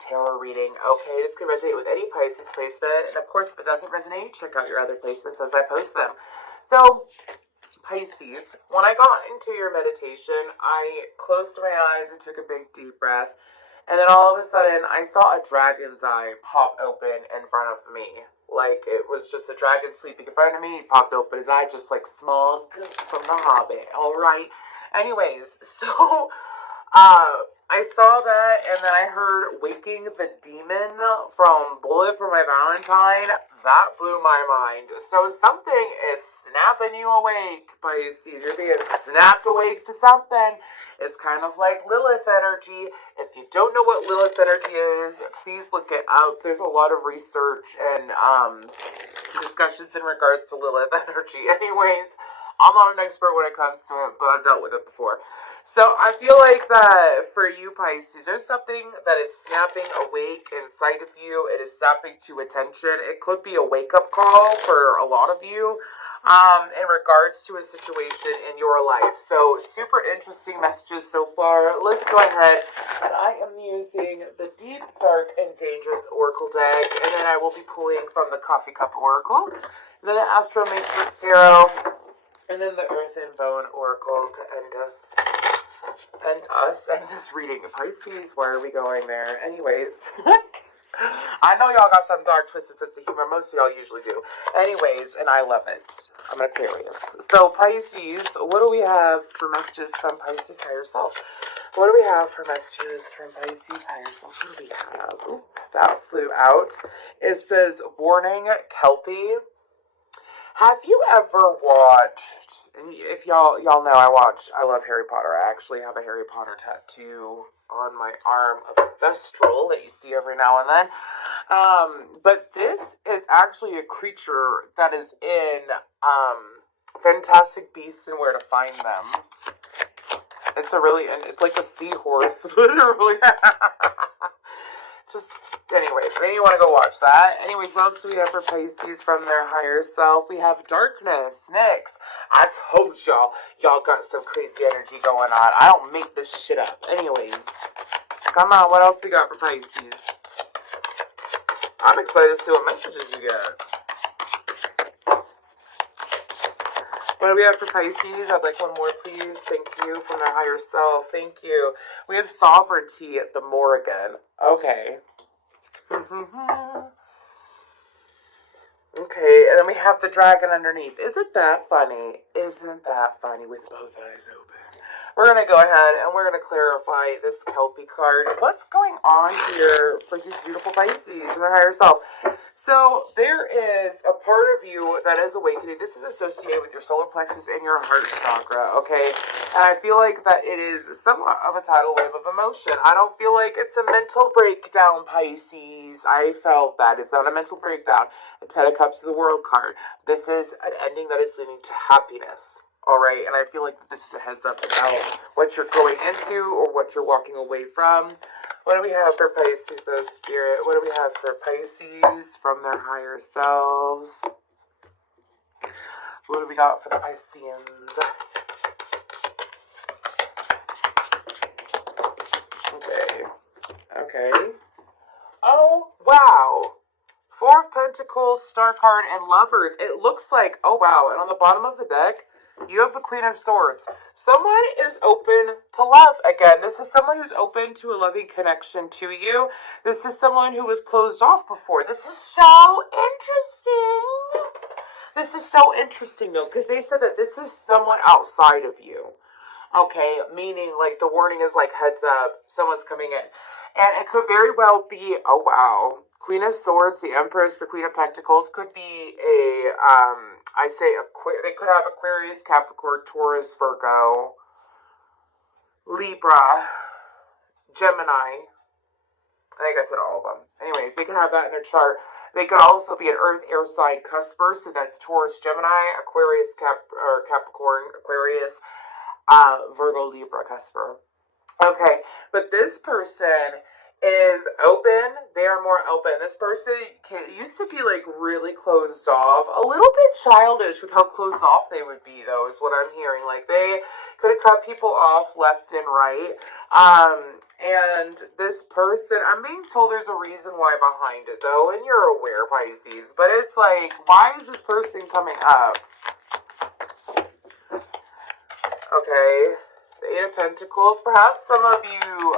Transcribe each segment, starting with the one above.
tarot reading, okay? It's going to resonate with any Pisces placement. And of course, if it doesn't resonate, check out your other placements as I post them. So, Pisces, when I got into your meditation, I closed my eyes and took a big deep breath. And then all of a sudden, I saw a dragon's eye pop open in front of me. Like, it was just a dragon sleeping in front of me. He popped open his eye, just like Small from The Hobbit. Alright. Anyways, so, I saw that, and then I heard Waking the Demon from Bullet for My Valentine. That blew my mind. So something is snapping you awake, Pisces. You're being snapped awake to something. It's kind of like Lilith energy. If you don't know what Lilith energy is, please look it up. There's a lot of research and discussions in regards to Lilith energy. Anyways, I'm not an expert when it comes to it, but I've dealt with it before. So I feel like that for you, Pisces, there's something that is snapping awake inside of you. It is snapping to attention. It could be a wake-up call for a lot of you in regards to a situation in your life. So super interesting messages so far. Let's go ahead, and I am using the Deep, Dark, and Dangerous Oracle deck, and then I will be pulling from the Coffee Cup Oracle, then the Astro Matrix Tarot, and then the Earth and Bone Oracle to end us. And this reading of Pisces. Why are we going there? Anyways. I know y'all got some dark, twisted sense of humor. Most of y'all usually do. Anyways, and I love it. I'm an Aquarius. So, Pisces, what do we have for messages from Pisces Higher Self? What do we have for messages from Pisces Higher Self? What do we have? Oop, that flew out. It says, warning, Kelpie. Have you ever watched, and if y'all know I love Harry Potter. I actually have a Harry Potter tattoo on my arm of a Thestral that you see every now and then. But this is actually a creature that is in Fantastic Beasts and Where to Find Them. It's like a seahorse, literally. Anyways, maybe you want to go watch that. Anyways, what else do we have for Pisces from their higher self? We have darkness, Nyx. I told y'all got some crazy energy going on. I don't make this shit up. Anyways, come on, what else we got for Pisces? I'm excited to see what messages you get. What do we have for Pisces? I'd like one more, please. Thank you, from their higher self. Thank you. We have sovereignty at the Morrigan. Okay. Okay, and then we have the dragon underneath. Isn't that funny? Isn't that funny with both eyes open? We're going to go ahead and we're going to clarify this Kelpie card. What's going on here for these beautiful Pisces and their higher self? So, there is a part of you that is awakening. This is associated with your solar plexus and your heart chakra, okay? And I feel like that it is somewhat of a tidal wave of emotion. I don't feel like it's a mental breakdown, Pisces. I felt that. It's not a mental breakdown. The Ten of Cups to the World card. This is an ending that is leading to happiness, alright? And I feel like this is a heads up about what you're going into or what you're walking away from. What do we have for Pisces, though, Spirit? What do we have for Pisces from their higher selves? What do we got for the Pisceans? Okay. Oh, wow. Four of Pentacles, Star card, and Lovers. It looks like, oh, wow. And on the bottom of the deck, you have the Queen of Swords. Someone is open to love again. This is someone who's open to a loving connection to you. This is someone who was closed off before. This is so interesting. This is so interesting, though, because they said that this is someone outside of you. Okay, meaning, like, the warning is, like, heads up, someone's coming in. And it could very well be, oh, wow, Queen of Swords, the Empress, the Queen of Pentacles could be a, they could have Aquarius, Capricorn, Taurus, Virgo, Libra, Gemini. I think I said all of them. Anyways, they could have that in their chart. They could also be an Earth, Air sign cusper, so that's Taurus, Gemini, Aquarius, Capricorn, Aquarius, Virgo, Libra, cusper. Okay, but this person is open. They are more open. This person used to be like really closed off, a little bit childish with how closed off they would be, though, is what I'm hearing. Like, they could have cut people off left and right. And this person, I'm being told there's a reason why behind it though, and you're aware, Pisces, but it's like, why is this person coming up? Okay. The Eight of Pentacles. Perhaps some of you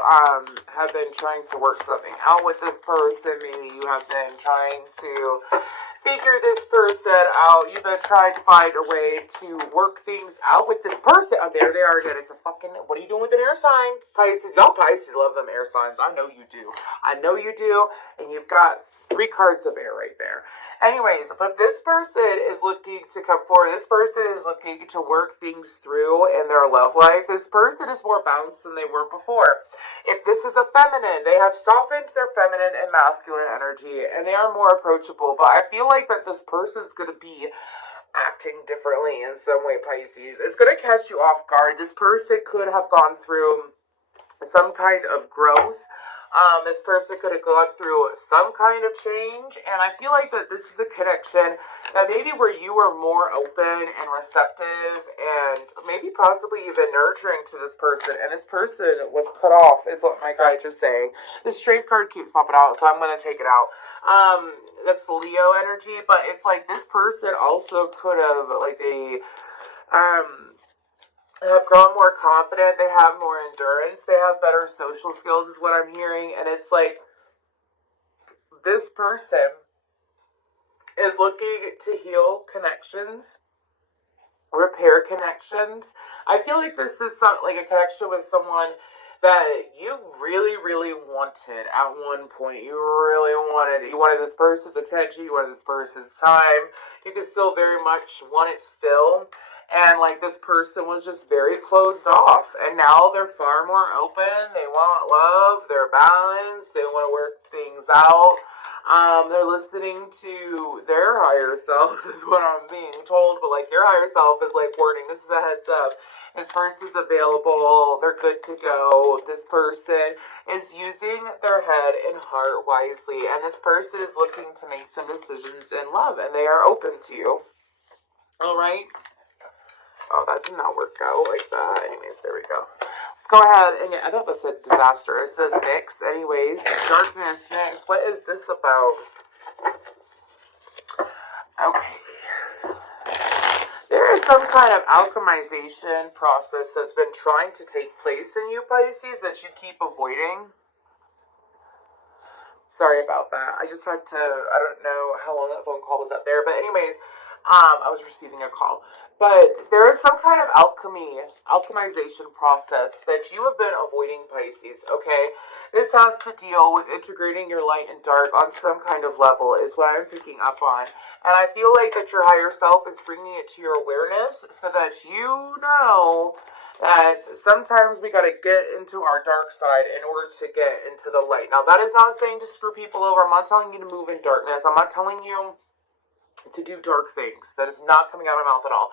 have been trying to work something out with this person. Maybe you have been trying to figure this person out. You've been trying to find a way to work things out with this person. Oh, there they are again. It's a fucking, what are you doing with an air sign? Pisces. Y'all Pisces love them air signs. I know you do. I know you do. And you've got 3 cards of air right there. Anyways, but this person is looking to come forward. This person is looking to work things through in their love life. This person is more balanced than they were before. If this is a feminine, they have softened their feminine and masculine energy, and they are more approachable. But I feel like that this person's going to be acting differently in some way, Pisces. It's going to catch you off guard. This person could have gone through some kind of growth. This person could have gone through some kind of change, and I feel like that this is a connection that maybe where you were more open and receptive and maybe possibly even nurturing to this person, and this person was cut off, is what my guides are saying. This strength card keeps popping out, so I'm going to take it out. That's Leo energy, but it's like this person also could have, like, have grown more confident, they have more endurance, they have better social skills is what I'm hearing, and it's like this person is looking to heal connections, repair connections. I feel like this is like a connection with someone that you really, really wanted at one point. You wanted this person's attention, you wanted this person's time. You can still very much want it still. And like this person was just very closed off, and now they're far more open. They want love, they're balanced, they want to work things out. They're listening to their higher self is what I'm being told, but like your higher self is like warning, this is a heads up. This person's available, they're good to go. This person is using their head and heart wisely, and this person is looking to make some decisions in love, and they are open to you. Alright? Oh, that did not work out like that. Anyways, there we go. Let's go ahead and I thought this said disaster. It says Nyx. Anyways, darkness, Nyx. What is this about? Okay. There is some kind of alchemization process that's been trying to take place in you, Pisces, that you keep avoiding. Sorry about that. I just had to, I don't know how long that phone call was up there. But anyways, I was receiving a call. But there is some kind of alchemization process that you have been avoiding, Pisces, okay? This has to deal with integrating your light and dark on some kind of level is what I'm picking up on. And I feel like that your higher self is bringing it to your awareness so that you know that sometimes we got to get into our dark side in order to get into the light. Now, that is not saying to screw people over. I'm not telling you to move in darkness. I'm not telling you to do dark things. That is not coming out of my mouth at all.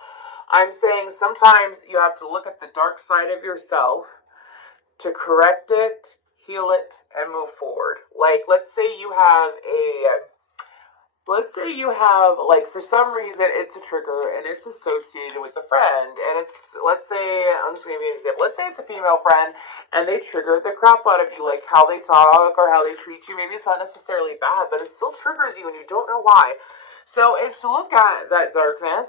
I'm saying sometimes you have to look at the dark side of yourself to correct it, heal it, and move forward. Like, let's say you have, like, for some reason, it's a trigger, and it's associated with a friend, and it's, let's say, I'm just going to give you an example. Let's say it's a female friend, and they trigger the crap out of you, like how they talk or how they treat you. Maybe it's not necessarily bad, but it still triggers you, and you don't know why. So it's to look at that darkness,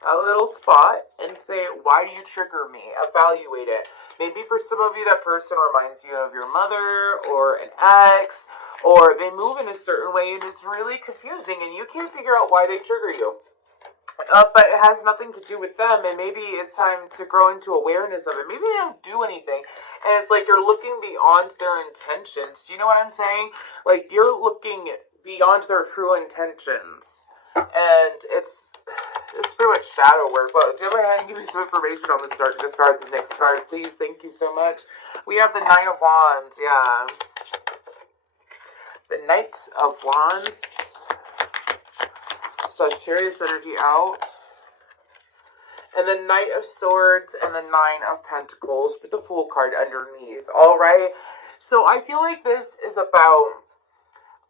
a little spot, and say, why do you trigger me? Evaluate it. Maybe for some of you, that person reminds you of your mother or an ex, or they move in a certain way, and it's really confusing, and you can't figure out why they trigger you. But it has nothing to do with them, and maybe it's time to grow into awareness of it. Maybe they don't do anything, and it's like you're looking beyond their intentions. Do you know what I'm saying? Like, you're looking beyond their true intentions. And it's pretty much shadow work. But go ahead and give me some information on this darkness card, the next card, please. Thank you so much. We have the Knight of Wands, yeah. The Knight of Wands. Sagittarius energy out. And the Knight of Swords and the Nine of Pentacles with the Fool card underneath. Alright? So I feel like this is about,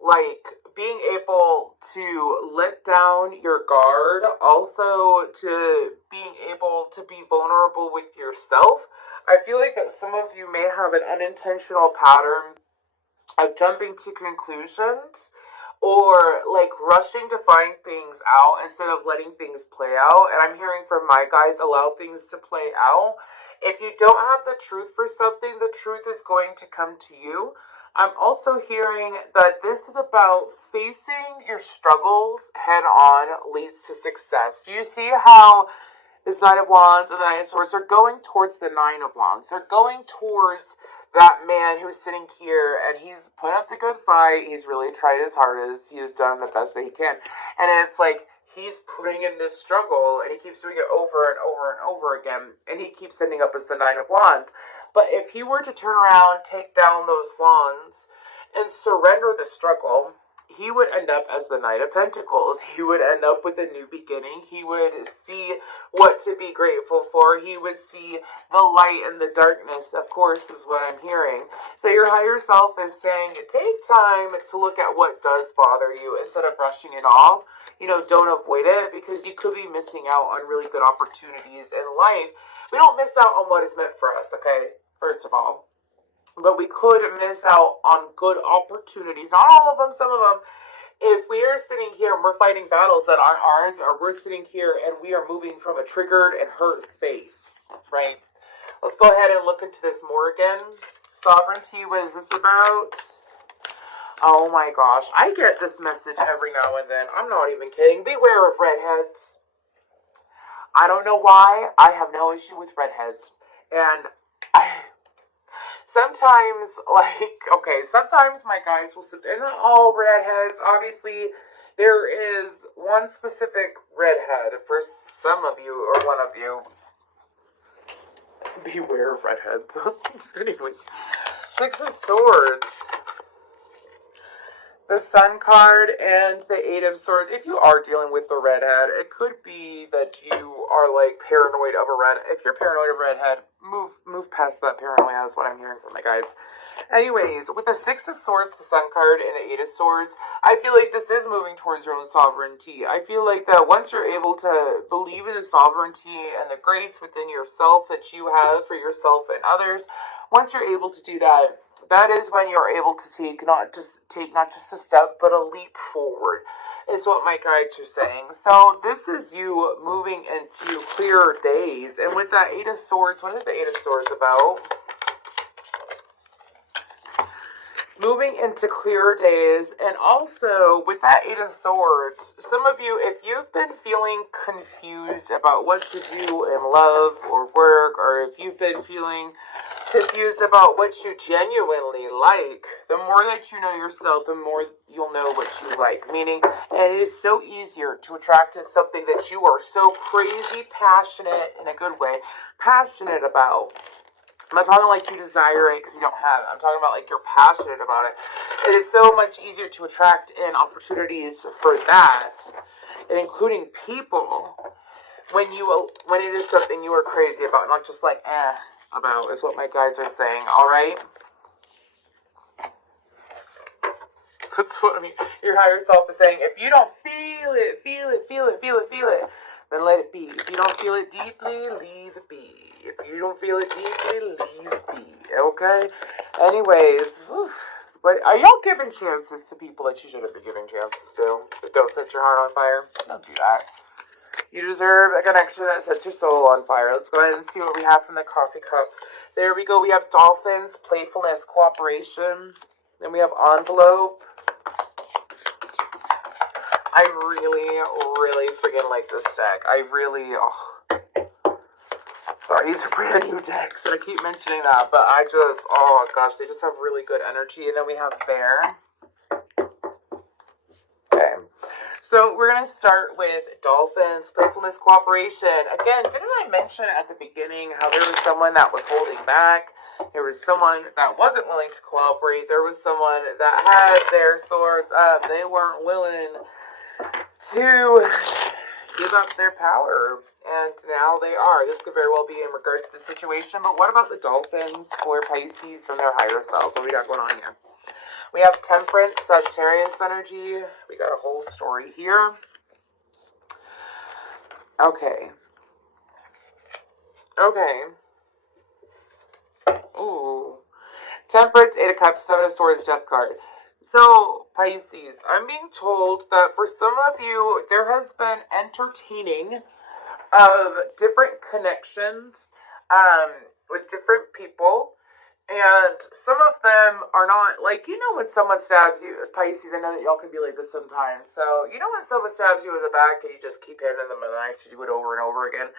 like, being able to let down your guard, also to being able to be vulnerable with yourself. I feel like that some of you may have an unintentional pattern of jumping to conclusions or like rushing to find things out instead of letting things play out. And I'm hearing from my guides, allow things to play out. If you don't have the truth for something, the truth is going to come to you. I'm also hearing that this is about facing your struggles head on leads to success. Do you see how this Nine of Wands and the Nine of Swords are going towards the Nine of Wands? They're going towards that man who's sitting here, and he's put up the good fight. He's really tried his hardest. He's done the best that he can. And it's like he's putting in this struggle, and he keeps doing it over and over and over again. And he keeps ending up as the Nine of Wands. But if he were to turn around, take down those wands, and surrender the struggle, he would end up as the Knight of Pentacles. He would end up with a new beginning. He would see what to be grateful for. He would see the light and the darkness, of course, is what I'm hearing. So your higher self is saying, take time to look at what does bother you instead of brushing it off. You know, don't avoid it, because you could be missing out on really good opportunities in life. We don't miss out on what is meant for us, okay? First of all. But we could miss out on good opportunities. Not all of them, some of them. If we are sitting here and we're fighting battles that aren't ours, or we're sitting here and we are moving from a triggered and hurt space, right? Let's go ahead and look into this more again. Sovereignty, what is this about? Oh my gosh, I get this message every now and then. I'm not even kidding. Beware of redheads. I don't know why. I have no issue with redheads. And sometimes, sometimes my guides will sit there. Not all redheads. Obviously, there is one specific redhead for some of you, or one of you. Beware of redheads. Anyways, Six of Swords. The Sun card and the Eight of Swords. If you are dealing with the redhead, it could be that you are like paranoid of a redhead. If you're paranoid of a redhead, move past that paranoia is what I'm hearing from my guides. Anyways, with the Six of Swords, the Sun card, and the Eight of Swords, I feel like this is moving towards your own sovereignty. I feel like that once you're able to believe in the sovereignty and the grace within yourself that you have for yourself and others, once you're able to do that, that is when you're able to take not just a step, but a leap forward, is what my guides are saying. So this is you moving into clearer days. And with that Eight of Swords, what is the Eight of Swords about? Moving into clearer days. And also with that Eight of Swords, some of you, if you've been feeling confused about what to do in love or work, or if you've been feeling confused about what you genuinely like, the more that you know yourself, the more you'll know what you like. Meaning, and it is so easier to attract to something that you are so crazy passionate, in a good way, passionate about. I'm not talking like you desire it because you don't have it. I'm talking about like you're passionate about it. It is so much easier to attract in opportunities for that, and including people, when it is something you are crazy about, not just like about, is what my guides are saying. All right. That's what I mean. Your higher self is saying, if you don't feel it, then let it be. If you don't feel it deeply, leave it be. If you don't feel it deeply, leave it be. Okay? Anyways, but are y'all giving chances to people that you shouldn't be giving chances to? That don't set your heart on fire? Don't do that. You deserve a connection that sets your soul on fire. Let's go ahead and see what we have from the coffee cup. There we go. We have dolphins, playfulness, cooperation. Then we have envelope. I really freaking like this deck. Sorry, these are brand new decks, and I keep mentioning that, but oh gosh, they just have really good energy. And then we have bear. Okay. So we're going to start with dolphins, playfulness, cooperation. Again, didn't I mention at the beginning how there was someone that was holding back? There was someone that wasn't willing to cooperate. There was someone that had their swords up. They weren't willing to give up their power. And now they are. This could very well be in regards to the situation. But what about the dolphins for Pisces from their higher selves? What we got going on here? We have Temperance, Sagittarius energy. We got a whole story here. Okay. Ooh. Temperance, Eight of Cups, Seven of Swords, Death card. So, Pisces, I'm being told that for some of you, there has been entertaining of different connections with different people. And some of them are not, like, when someone stabs you, as Pisces, I know that y'all can be like this sometimes. So, when someone stabs you in the back and you just keep handing them a knife to do it over and over again,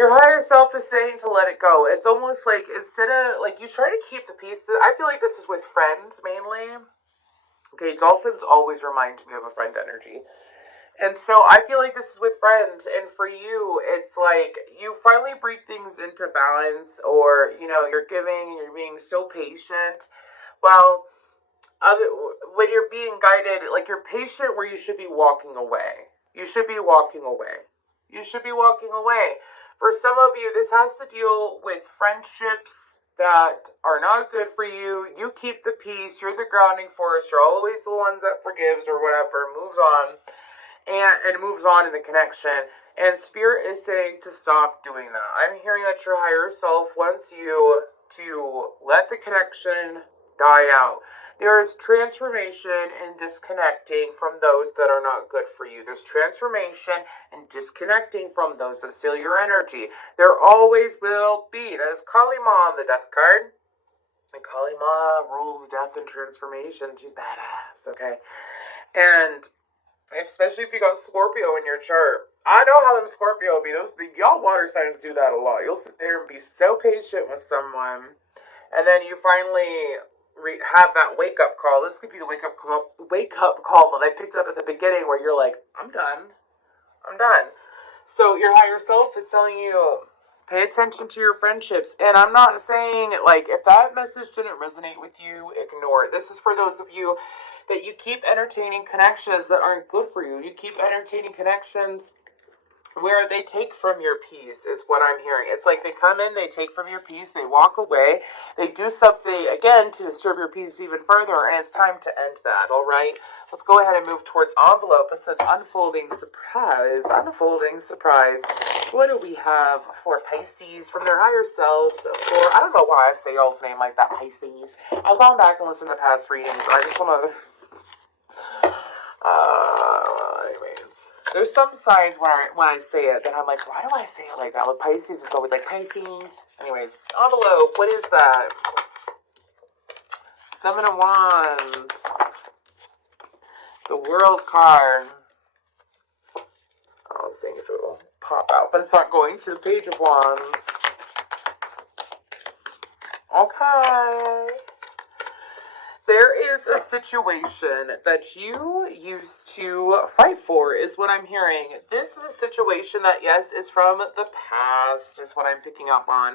your higher self is saying to let it go. It's almost like, instead of, like, you try to keep the peace. I feel like this is with friends, mainly. Okay, dolphins always remind me of a friend energy. And so I feel like this is with friends, and for you, it's like you finally bring things into balance, or, you're giving and you're being so patient. Well, when you're being guided, like, you're patient where you should be walking away. You should be walking away. You should be walking away. For some of you, this has to deal with friendships that are not good for you. You keep the peace. You're the grounding force. You're always the ones that forgives or whatever, moves on. And moves on in the connection. And Spirit is saying to stop doing that. I'm hearing that your higher self wants you to let the connection die out. There is transformation in disconnecting from those that are not good for you. There's transformation in disconnecting from those that steal your energy. There always will be. That is Kali Ma on the death card. And Kali Ma rules death and transformation. She's badass, okay? And especially if you got Scorpio in your chart. I know how them Scorpio be. Y'all water signs do that a lot. You'll sit there and be so patient with someone, and then you finally have that wake up call. This could be the wake up call that I picked up at the beginning, where you're like, I'm done. So your higher self is telling you, pay attention to your friendships. And I'm not saying, like, if that message didn't resonate with you, ignore it. This is for those of you that you keep entertaining connections that aren't good for you. You keep entertaining connections where they take from your peace, is what I'm hearing. It's like they come in, they take from your peace, they walk away, they do something, again, to disturb your peace even further, and it's time to end that, all right? Let's go ahead and move towards envelope. It says unfolding surprise. Unfolding surprise. What do we have for Pisces from their higher selves? I don't know why I say y'all's name like that, Pisces. I've gone back and listened to past readings, and I just want to... anyways, there's some signs when I say it that I'm like, why do I say it like that? With Pisces, it's always like Pisces. Anyways, envelope. What is that? 7 of Wands. The World card. I was seeing if it will pop out, but it's not going to the Page of Wands. Okay. There is a situation that you used to fight for, is what I'm hearing. This is a situation that, yes, is from the past, is what I'm picking up on.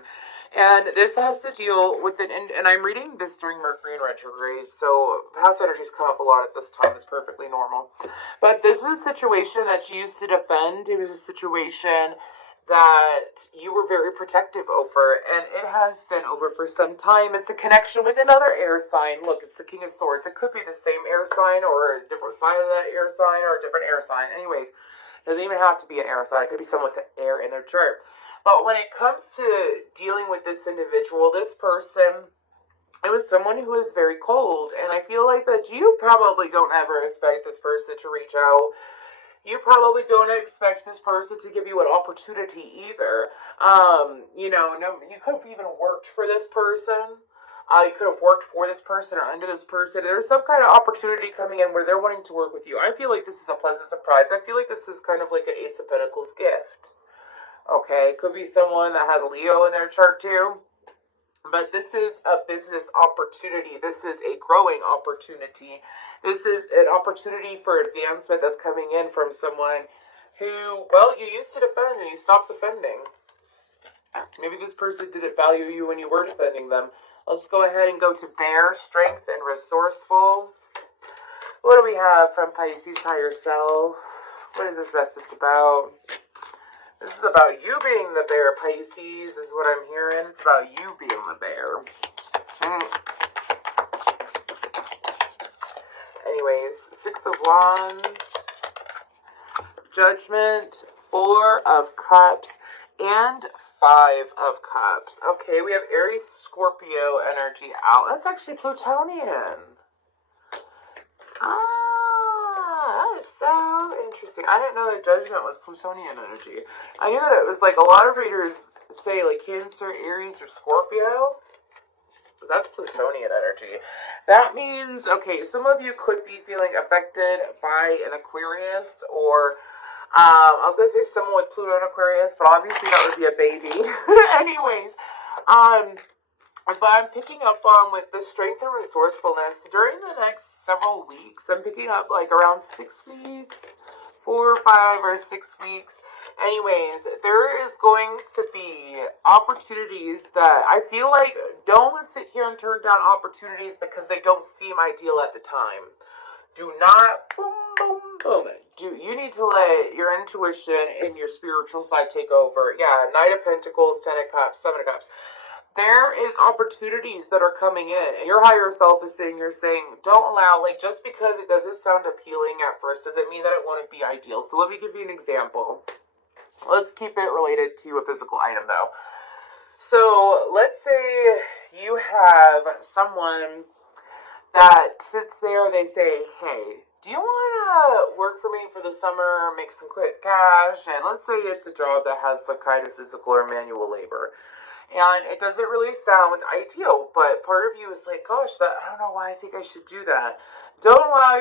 And this has to deal with it, and I'm reading this during Mercury in retrograde, so past energies come up a lot at this time. It's perfectly normal. But this is a situation that you used to defend. It was a situation that you were very protective over, and it has been over for some time. It's a connection with another air sign. Look, it's the King of Swords. It could be the same air sign, or a different sign of that air sign, or a different air sign. Anyways, it doesn't even have to be an air sign. It could be someone with air in their chart. But when it comes to dealing with this individual, this person, it was someone who was very cold, and I feel like that you probably don't ever expect this person to reach out. You probably don't expect this person to give you an opportunity either. You could have even worked for this person. You could have worked for this person or under this person. There's some kind of opportunity coming in where they're wanting to work with you. I feel like this is a pleasant surprise. I feel like this is kind of like an Ace of Pentacles gift. Okay, could be someone that has Leo in their chart too. But this is a business opportunity. This is a growing opportunity. This is an opportunity for advancement that's coming in from someone who, well, you used to defend and you stopped defending. Maybe this person didn't value you when you were defending them. Let's go ahead and go to Bear, Strength, and Resourceful. What do we have from Pisces higher self? What is this message about? This is about you being the bear, Pisces, is what I'm hearing. It's about you being the bear. Anyways, 6 of Wands, Judgment, 4 of Cups, and 5 of Cups. Okay, we have Aries, Scorpio energy out. That's actually Plutonian. That is so interesting. I didn't know that Judgment was Plutonian energy. I knew that it was like a lot of readers say like Cancer, Aries, or Scorpio. But that's Plutonian energy. That means, okay, some of you could be feeling affected by an Aquarius or I was going to say someone with Pluto and Aquarius, but obviously that would be a baby. Anyways, but I'm picking up on with the strength and resourcefulness during the next several weeks. I'm picking up like around 6 weeks, 4 or 5 or 6 weeks. Anyways, there is going to be opportunities that I feel like don't sit here and turn down opportunities because they don't seem ideal at the time. Do not boom, boom, boom. You need to let your intuition and your spiritual side take over. Yeah, Knight of Pentacles, 10 of Cups, 7 of Cups. There is opportunities that are coming in, and your higher self is saying, don't allow, like, just because it doesn't sound appealing at first, doesn't mean that it won't be ideal. So let me give you an example. Let's keep it related to a physical item, though. So let's say you have someone that sits there, they say, hey, do you want to work for me for the summer, make some quick cash? And let's say it's a job that has some kind of physical or manual labor. And it doesn't really sound ideal, but part of you is like, gosh, I don't know why I think I should do that. Don't allow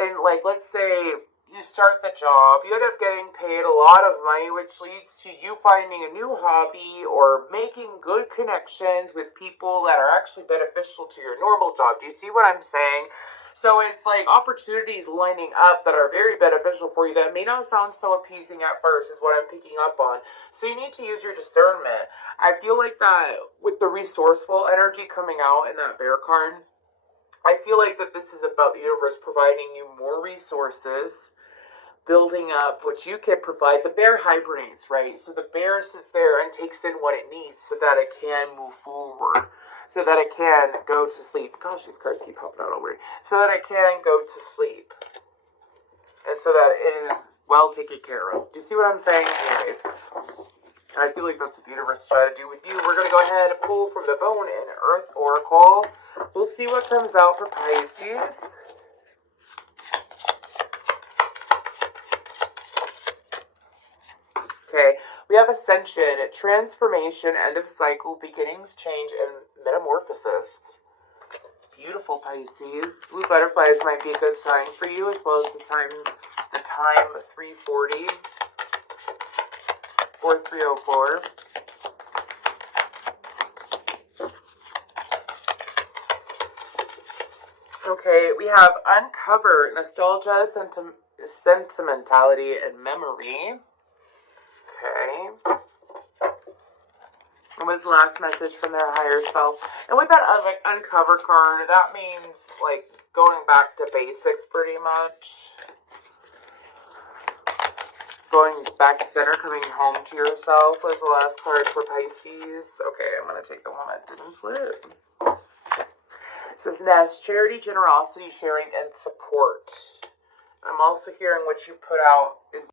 and like, let's say you start the job, you end up getting paid a lot of money, which leads to you finding a new hobby or making good connections with people that are actually beneficial to your normal job. Do you see what I'm saying? So it's like opportunities lining up that are very beneficial for you that may not sound so appeasing at first is what I'm picking up on. So you need to use your discernment. I feel like that with the resourceful energy coming out in that bear card, I feel like that this is about the universe providing you more resources, building up what you can provide. The bear hibernates, right? So the bear sits there and takes in what it needs so that it can move forward, so that it can go to sleep. Gosh, these cards keep popping out over. So that it can go to sleep, and so that it is well taken care of. Do you see what I'm saying? Anyways, I feel like that's what the universe is trying to do with you. We're going to go ahead and pull from the Bone and Earth Oracle. We'll see what comes out for Pisces. Okay, we have Ascension, Transformation, End of Cycle, Beginnings, Change, and Metamorphosis. Beautiful, Pisces. Blue butterflies might be a good sign for you, as well as the time 340 or 304. Okay, we have Uncover, Nostalgia, Sentimentality, and Memory. Okay. What was the last message from their higher self? And with that Uncover card, that means, like, going back to basics pretty much. Going back to center, coming home to yourself was the last card for Pisces. Okay, I'm going to take the one that didn't flip. It says, Nest, charity, generosity, sharing, and support. I'm also hearing what you put out is